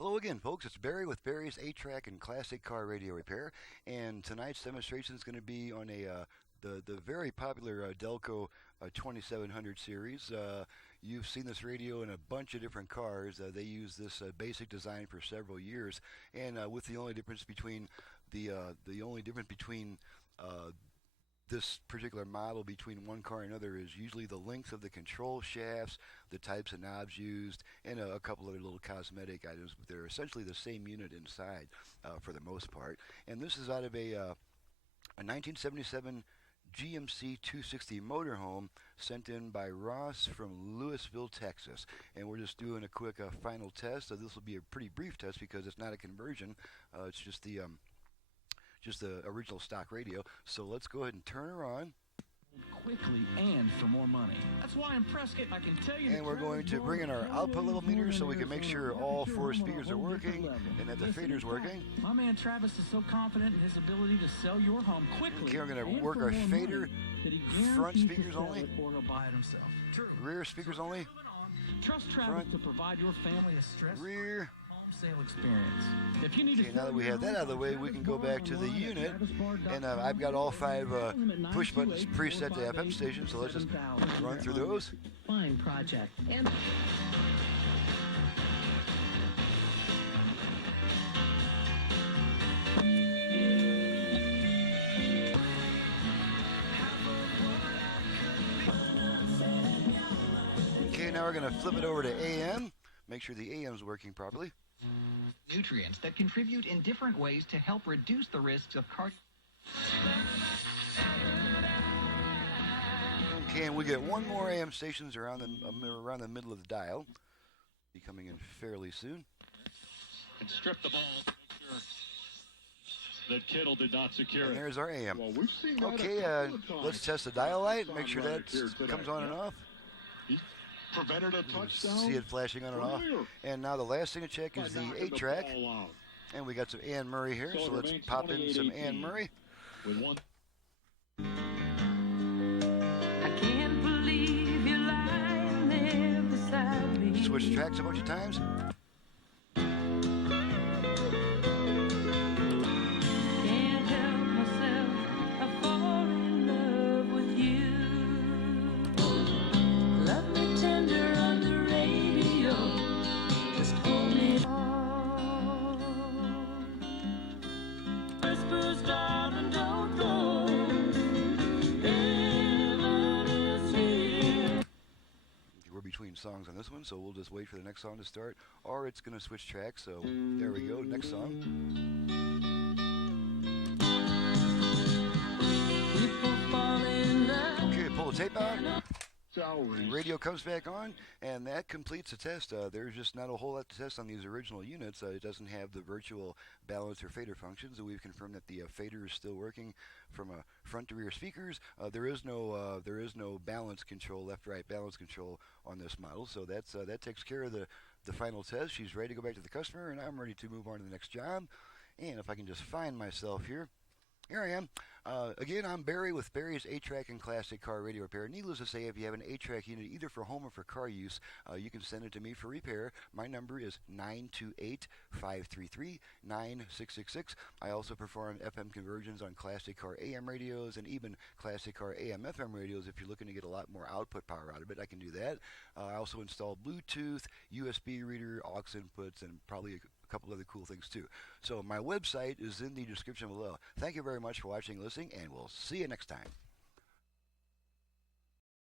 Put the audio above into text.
Hello again, folks. It's Barry with Barry's 8-Track and Classic Car Radio Repair, and tonight's demonstration is going to be on the very popular Delco 2700 series. You've seen this radio in a bunch of different cars. They use this basic design for several years, and with the only difference between this particular model between one car and another is usually the length of the control shafts, the types of knobs used, and a couple other little cosmetic items. But they're essentially the same unit inside for the most part. And this is out of a 1977 GMC 260 motorhome sent in by Ross from Louisville, Texas. And we're just doing a quick final test. This will be a pretty brief test because it's not a conversion. It's just the original stock radio. So let's go ahead and turn her on. Quickly and for more money. That's why I'm Prescott. I can tell you. And we're going to bring in our output level meter so we can make sure all four speakers are working and that the fader's working. My man Travis is so confident in his ability to sell your home quickly. Okay, we're going to work our fader. Front speakers only. Or he'll buy it himself. True. Rear speakers only. Trust Travis to provide your family a stress-free rear sale experience. If you need okay, now that we have that out of the way, we can go back to the unit, and I've got all 5 push buttons preset to FM stations, so let's just run through those. Fine project. And okay, now we're going to flip it over to AM, make sure the AM's working properly. Nutrients that contribute in different ways to help reduce the risks of Okay, and we get one more AM stations around the middle of the dial. Be coming in fairly soon. And strip the ball. Make sure that Kittle did not secure and it. there's our AM. Well, we've seen that Okay, let's test the dial light. Make sure that comes on and off. Prevented a touchdown. See it flashing on and off. And now the last thing to check is the 8-track. And we got some Ann Murray here, so let's pop in some Ann Murray. With one. I can't believe you're lying there beside me. Switch tracks a bunch of times. Can't help myself, I fall in love with you. Love me tender on the radio, just hold me on. Whispers, darling, don't go. Heaven is here. We're between songs on this one, so we'll just wait for the next song to start, or it's going to switch tracks. So there we go, next song. People fall in love. Okay, pull the tape out. Salaries. The radio comes back on, and that completes the test. There's just not a whole lot to test on these original units. It doesn't have the virtual balance or fader functions, and we've confirmed that the fader is still working from front to rear speakers. There is no balance control, left-right balance control on this model, so that takes care of the final test. She's ready to go back to the customer, and I'm ready to move on to the next job. And if I can just find myself here. Here I am. Again, I'm Barry with Barry's 8-Track and Classic Car Radio Repair. Needless to say, if you have an 8-track unit either for home or for car use, you can send it to me for repair. My number is 928-533-9666. I also perform FM conversions on classic car AM radios and even classic car AM-FM radios. If you're looking to get a lot more output power out of it, I can do that. I also install Bluetooth, USB reader, aux inputs, and probably a couple other cool things too. So my website is in the description below. Thank you very much for watching and listening, and we'll see you next time.